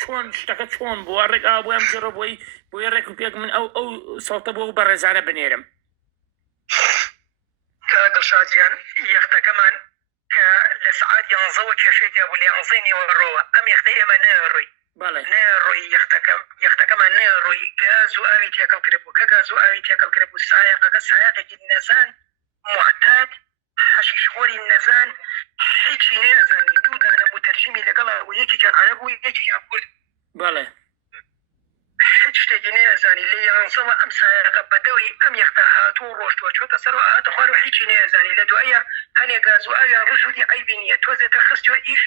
چۆن شتەکە چۆن بووە ڕێک بۆیان بجێڕە بۆی ڕێک و پێک من ئەو سەڵتە بۆ بە ڕێزانە بنێرم. دڵشادیان یەختەکەمان کە لە سعات 11 کێشەیە بوو لە 11 نێوەڕۆوە ئەم یەختەی ئێمە نەڕۆی نەڕۆی یەختەکەمان نەڕۆی گاز و ئاوی تێکەڵ کردبوو کە گاز و ئاوی تێکەڵ کردبوو سایەقەکە سایەقێکی نەزان معتاد حەشیشخۆری نەزان هیچی نێزانی دوو دانە متەرجمی لەگەڵا و یەکێکیان عەرەب و یەکێکیان کورد بەڵێ هیچ شتێکی نێزانی لە 11 ئەم سایەقە بەدەوری ئەم یەختە هاتوو ڕۆشتووە چۆتە سەرەوە هاتە خوار و هیچی نێزانی لە دوایە هەنێ گاز و ئاویان ڕژودی ئەیبی نییە تۆزێتە خستووە ئیش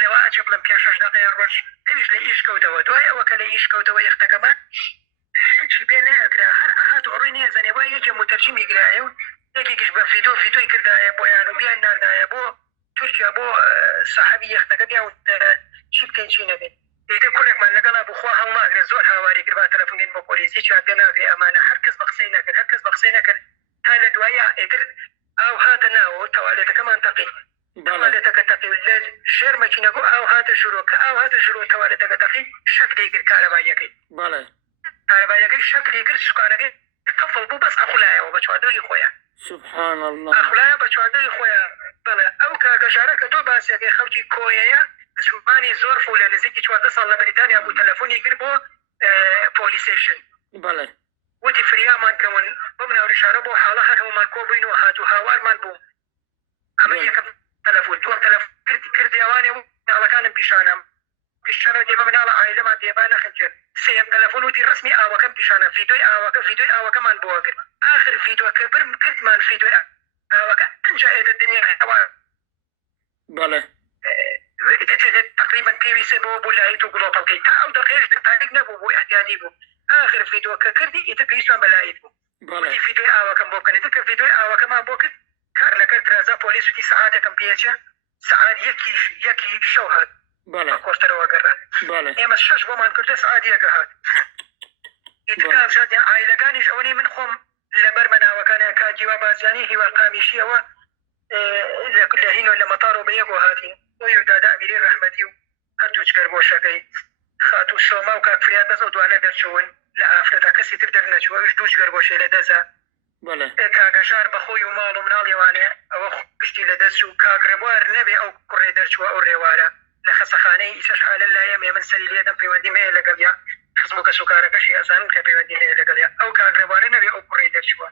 لەوە ئەچە بڵم 5-6 دقەیە ڕۆژ ئەویش لە ئیش کەوتەوە دوای ئەوە کە لە ئیش کەوتەوە یەختەکەمان هیچی پێ نەئەکرا هەر هاتوو ڕووی نێزانێ وای یەکێ متەرجمی گرایە و یەکێکیش بە ڤیدۆی کردایە بۆیان و بیان ناردایە بۆ تورکیا بۆ ساحەبی یەختەکە بیا و چی بکەین چی نەبێت دیتە کوڕێکمان لەگەڵا بخوا هەڵناگرێت زۆر هاواری کرد با تەلەفۆنین بۆ پۆلیسی چیان پێ ناگرێ ئەمانە هەر کەس بە قسەی نەکرد هەر کەس بە قسەی نەکرد تا لە دوایە ئێتر ئاو هاتە ناوە تەوالێتەکەمان تەقی تەوالێتەکە تەقی لە ژێر مەکینەکە ئاو هاتە ژوورۆ کە ئاو هاتە ژوورۆ تەوالێتەکە تەقی شەک لێکرد کارەباییەکەی کارەباییەکەی شەک لێکرد سوکانەکەی قفڵ بوو بەس ئەخولایەوە بە چواردەوری خۆیان سبحان الله ئەخولایە بە چواردەوری خۆیان بڵێ ئەو کاگەژارە کە تۆ باسیەکەی خەڵکی کۆیەیە زمانی زۆر فو لە نزیکی 14 ساڵ لە بریتانیا بوو تەلەفۆنی کرد بۆ پۆلیسیشن بەڵێ وتی فریامان کەون بۆ مناوریشارە بۆ حاڵە هەر هەمومان کۆ بووین و هاتوو هاوارمان بوو ئەمە یەکەم تەلەفۆن دووەم تەلەفۆن کردیاوانێ و ناڵەکانم پیشانم پیشانە دێمە مناڵە عایلەمان دێبا نەخنجێت سێم تەلەفۆن وتی ڕسمی ئاوەکەم پیشانە ڤیدۆی ئاوەکەمان بۆ کرد ئاخر ڤیدۆکە برم کردمان ڤیدۆی ئاوەکە ئەنجا ئێدە دنیا بەڵێ تقریبا پێویستە بۆ لایت و گڵۆپەڵکەی تا ئەو دقیقەش تاریک نەبوو بۆ احتیاطی بوو آخر ڤیدۆکە کردی ئیتر پێویستمان بە لایت بوو وتی ڤیدۆی ئاوەکەم بۆ بکەن کە ڤیدۆی ئاوەکەمان بۆ کرد کار لەکرد ترازا پۆلیس وتی سەعاتێکم پێچە سەعات یەکی شەو هات کۆستەرەوە گەڕا ئێمە 6 بۆمان کردە سەعات یەکە هات ئیتر شادیان ئایلەکانیش ئەوەی من خۆم لەبەر مەناوەکانیان کاتیوا بازیانی هیوا قامیشیەوە لە هین و لە مەتارۆ بە یەکۆ هاتین وی و دادا ئەمیری ڕەحمەتی و هەردوو جگەر بۆشەکەی خاتوو سۆما و کاکفریات بەس ئەو دوانە دەرچەون لە ئافرەتا کەسی تر دەرنەچوە ئەوش دوو جگەر بۆشەی لە دەزا کاگەژار بەخۆی و ماڵ و مناڵێوانێ ئەوە پشتی لە دەست و کاگرەبوار نەبێ ئەو کوڕێ دەرچووە ئەو ڕێوارە لە خەسەخانەی ئیسەش حالە لایە من سەری لێدەم پەیوەندی مەیە لەگەڵیا خزم و کەسوکارەکەشی ئەزانم کە پەیوەندی مەیە لەگەڵیا ئەو کاگرەبوارە نەبێ ئەو کوڕێ دەرچووە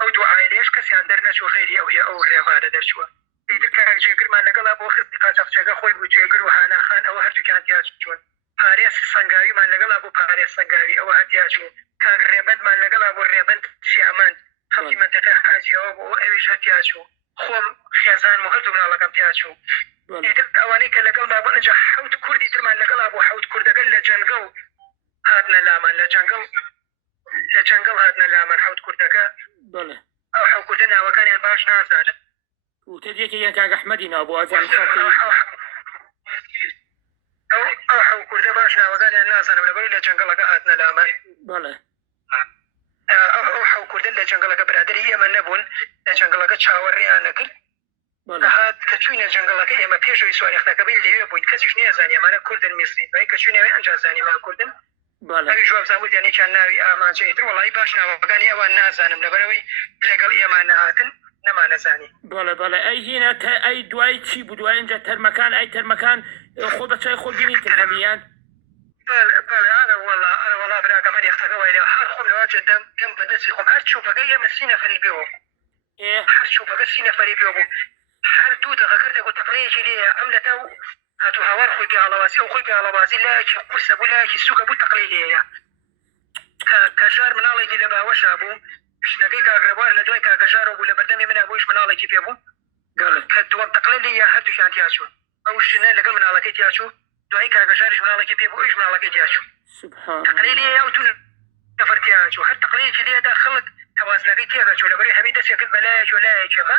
ئەو دوو عایلەیەش کەسیان دەرنەچوو غێری ئەو ڕێوارە دەرچووە ئیتر کاک جێگرمان لەگەڵا بۆ خزمی قاچاقچێگە خۆی بوو جێگر و هاناخان ئەوە هەردووکیان تیا چوون پارێز سەنگاویمان لەگەڵا بۆ پارێز سەنگاوی ئەوە هەتیا چوون کاک ڕێبەندمان لەگەڵا بۆ ڕێبەند شیامەند خەڵکی منتەقەی حاجیەوە بۆ ئەویش هەتیا چوو خۆم خێزان و هەردوو مناڵەکەم تیا چوو ئیتر ئەوانەی کە لەگەڵ ما بۆ ئەنجا 7 کوردی ترمان لەگەڵا بۆ 7 کوردەکە لە جەنگەڵ هاتنە لامان لە جەنگەڵ هاتنە لامان 7 کوردەکە ئەو 7 کوردە ناوەکانیان باش نازانم وتديك يا كاك أحمدي نابو أزان أو حو كرده باش ناوغان الناس أنا ولا بقول جنگلك هاتنا لاما بله أو حو كرده لجنگلك برادري هي من نبون لجنگلك تشاوري أنا كل هات كتشوين جنگلك هي ما بيجوا يسوي يختك بين اللي يبون كذي شنو زاني ما أنا كرد المصري باي كتشوين وين أنجا زاني ما كردن بله أبي جواب زامود يعني كان ناوي أمان شيء والله باش ناوغان يا وان ناس أنا نبروي لقل إيمان هاتن نما نزاني بله أي هنا أي دواي شيء بدواي إنجا ترمكان أي ترمكان خود شيء خود بيني ترميان بله أنا والله براك ما يختفي ويلي هر خم لواجه دم كم بدسي خم هر شوفه جاي مسينا فريبيو هر شوفه بس سينا فريبيو هر دو دقيقة قلت تقليش لي عملته هاتو هوار خوي على واسي أو خوي على واسي لا يجي قصة ولا يجي سوق أبو تقليدية كجار من الله يجي لبا وشابو مش نقيك أقربوار لدوي كجار ولا بردمي من أبوش من الله يجي بيبو كدوام تقليدية حدو كان تياشو أو الشنا لقل من الله تياشو دوي كجارش من الله يجي بيبو إيش من الله تياشو سبحان تقليدية أو دون نفر تياشو هر تقليدية دي داخلك تواز لقيت تياشو لبري حميدة سيقل بلاش ولا يجمع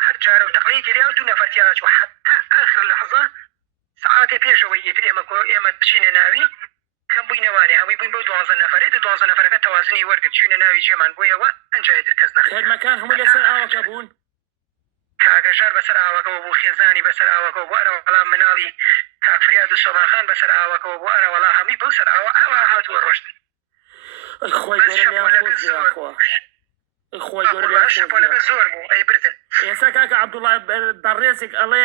هر جارو تقليدية دي أو دون نفر تياشو حتى آخر لحظة ساعات بيشوي يدري إما تشين ناوي كم بين واني هم يبين بود 12 نفر إذا 12 نفر كده توازني ورد تشين ناوي جمان بويا وأنجا يتركزنا المكان هم اللي سر آوك أبون كاجار بسر آوك وبو خيزاني بسر آوك وبو أنا ولا منالي کاک فریاد و سۆماخان بەسەر ئاوەکەەوە بۆ ئەرە وەڵا هەمی بەو سەر ئاوا هاتووە ڕۆشتن خۆی گەورە لیان خۆزیخوا خۆی گەورە لیان شەپۆلەکە زۆر بوو ئەی بردن ئێستا کاکە عەبدوڵڵا بەڕێزێک ئەڵێ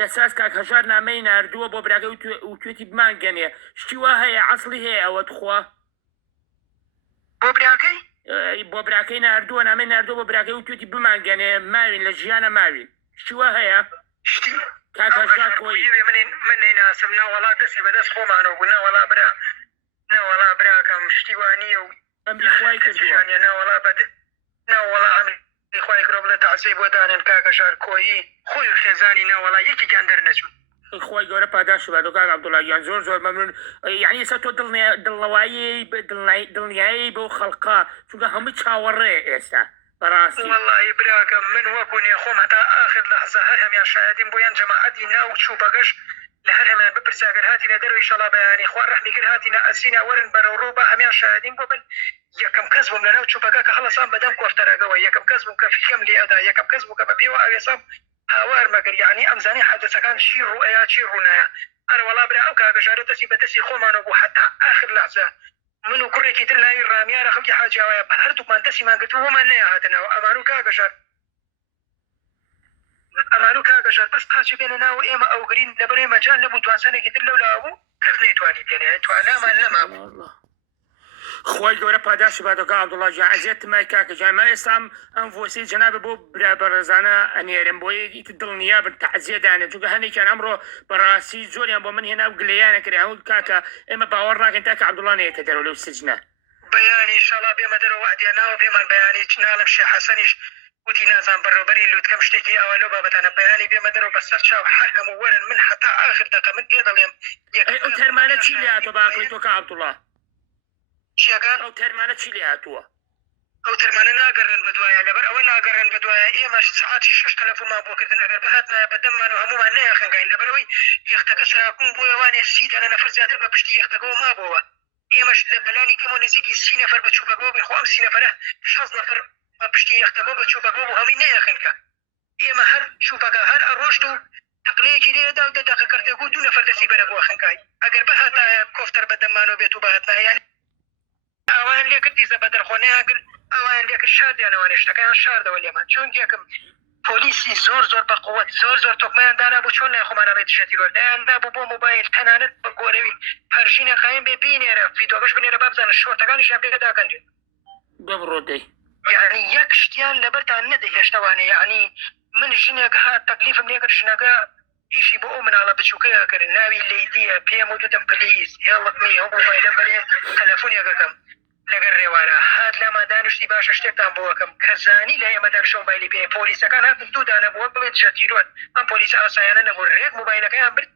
لەساس کاک هەژار نامەی ناردووە بۆ براگە و توێتی بمانگەنێ شتی وا هەیە عەسڵی هەیە ئەوە تخوا بۆ براکەی بۆ براکەی ناردووە نامەی ناردووە بۆ براکەی و توێتی بمانگەنێ ماوین لە ژیانە ماوین شتی وا هەیە شتی کاک هەژار کۆی من نیناسم ناوەڵا دەستی بەدەست خۆمانەوە بوو ناوەڵا برا ناوەڵا براکەم شتی وانیە و ئەمری خوای کردووە ناوەڵا بەد ناوەڵا ئەمری خوای کرۆ بڵێ تەعزیێ بۆ دانن کاکە ژار کۆیی خۆی خێزانی ناوەڵا یەکێکیان دەرنەچوون خۆی گەورە پاداش بە کاک عەبدوڵڵا گیان زۆر زۆر مەمنون یعنی ئێستا تۆ دڵنەوایی دڵنیایی بەو خەڵقا چونکە هەمووی چاوەڕێ ئێستا بەڕاستی والله براکەم من وەکو نێخۆم هەتا ئاخر لەحزە هەر هەمیان شایدین بۆیان جەماعەتی ناو چووبەگەش لە هەر هەمان بپرساگەر هاتیە دەرەوەی ئینشەڵا بەیانی خوا ڕەحمیگر هاتیە ئەسینا وەرن بەرەو ڕۆ بە هەمیان شایدین بۆ بن یەکەم کەس بووم لەناو چووبەکە کە هەڵەسان بەدەم کۆفتەرەکەەوە یەکەم کەس بوو کە فیکەم لێ ئەدا یەکەم کەس بوو کە بە پێوە ئاوێسام هاوار مەگەر یعنی ئەمزانی حادثەکان چی ڕوئەیە چی ڕوونایە ئەرە وەڵا برا ئەو کاگەژارە دەستی بەدەستی خۆمانەوە بوو حتا ئاخر لەحزە من و کوڕێکی تر ناوی ڕامیارە خەڵکی حاجاوایە بە هەردووکمان دەستیمان گرتو وەمان نەیەهاتنەوە ئەمان و کاگەژار ئەمان و کاگەژار بەس قاچی بێنە ناو ئێمە ئەو گرین لەبەر ئێمەجان نەبوو دوانسەنێکی تر لەولا بوو کەس نەیتوانی بێنێ توانامان نەمابوو خۆی گەورە پاداشی بادۆکە عەبدوڵڵا جان عەزیەتمای کاکە جان ما ئێستام ئەم ڤۆسی جەنابە بۆ برا بەڕێزانە ئەنێرم بۆ ئیتر دڵنیا بن تەعزیەدانێت چونکە هەندێکیان ئەمڕۆ بەڕاستی زۆریان بۆ من هێنا و گلەیانە کرێ هەموو کاکە ئێمە باوەڕ ناکەین تا کە عەبدوڵڵا نەیەتە دەرەوە لەو سجنە بەیانی ئینشەڵا بێمە دەرەوە وعدێناوە پێمان بەیانی ناڵم شێخ حەسەنیش وتی نازان بەڕێوەبەری لوتکەم شتێکی ئەوە لەو بابەتانە بەیانی بێمە دەرەوە بەسەر چاو هەر هەموو وەرن من حتا ئاخر دەقە من پێ دەڵێم ئەو تەرمانە چی لێ هاتووە باقی تۆ کە عەبدوڵڵا چیەکان ئەو تەرمانە چی لێ هاتووە ئەو تەرمانە ناگەڕێن بەدوایە لەبەر ئەوە ناگەڕێن بەدوایە ئێمەش سعاتی 6 تەلەفۆنمان بۆ کردن ئەگەر بهاتنایە بەدەممان و هەمومان نەیەخنگاین لەبەرەوەی یەختەکە سراکوون بۆ ئەوانێ 30 دانە نەفەر زیاتر بە پشتی یەختەکەەوە مابەوە ئێمەش لە بەلانی کەم و نزیکی 30 نەفەر بە چووبەکەەوە بێ خۆ ئەم 30 نەفەرە 6 نەفەر بە پشتی یەختەکەەوە بە چووبەکەەوە بوو هەمی نەیەخنکە ئێمە هەر چووبەکە هەر ئەڕۆشت و تەقلەیەکی لێدا و دەداقە کردێک و 2 نەفەر دەستی بەرە بۆ خنکای ئەگەر بەهاتایە کۆفتەر بەدەمانەوە بێت و بەهاتنایە ئەوان لێ کردی زە بەدەرخۆنیان کرد ئەوان لێکرد شاردیانەوە شتەکەیان شاردەوە لێمان چونکێکم پۆلیسی زۆر زۆر بە قووەت زۆر زۆر تۆکمەیان دانا بوو چۆن لای خۆمانە ڕێ دژەتی ڕۆدایان دابوو بۆ مۆبایل تەنانەت بە گۆرەوی پەرژینە قایم بێ بینێرە ڤیدۆگەش بنێرە بابزانە شۆرتەکانیشیان پێداکەندێت ببڕۆدەی یعنی یەک شتیان لەبەرتان نەدە هێشتەوانێ یعنی من ژنێک هات تەکلیفم لێ کرد ژنەکە ئیشی بۆ ئەو مناڵە بچووکەیە کرد ناوی لەیدیە پێم و دوتم پلیس هێڵتنی ئەو مۆبایلە بەرێ تەلەفۆنێکەکەم لەگەر ڕێوارە هات لاما دانیشتی باشە شتێکتان بۆەکەم کەزانی لە ئێمە دانیشە مۆبایلی پێ پۆلیسەکان هاتن 2 دانە بووە بڵێت ژەتیرۆت ئەم پۆلیسە ئاسایانە نەبوو ڕێک مۆبایلەکەیان برد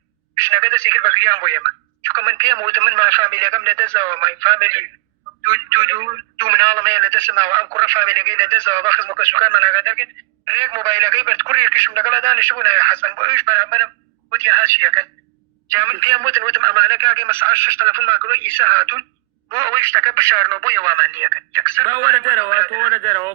ژنەکە دەستی کرد بە گریان بۆ ئێمە چونکە من پێم وتم من مای فامیلەکەم لەدەستەوە مای فامیلی دوو مناڵم هەیە لەدەستمەوە ئەم کوڕە فامیلەکەی لەدەستەوە بە خزم و کەسوکارمان ئاگادار کرد ڕێک مۆبایلەکەی برد کوڕێکیشم لەگەڵا دانیشت بوو ناوی حەسەن بۆ ئەویش بەرامبەرم وتی هاچیەکەن جا من پێم وتم ئەمانە کاکەی مەسعات 6 تەلەفۆنمان کردووە ئیسا هاتوون بۆ ئەوەی شتەکە بشارنەوە بۆ ئێوامان نیەکەن یەکسەر با وەرە دەرەوە تۆ وەرە دەرەوە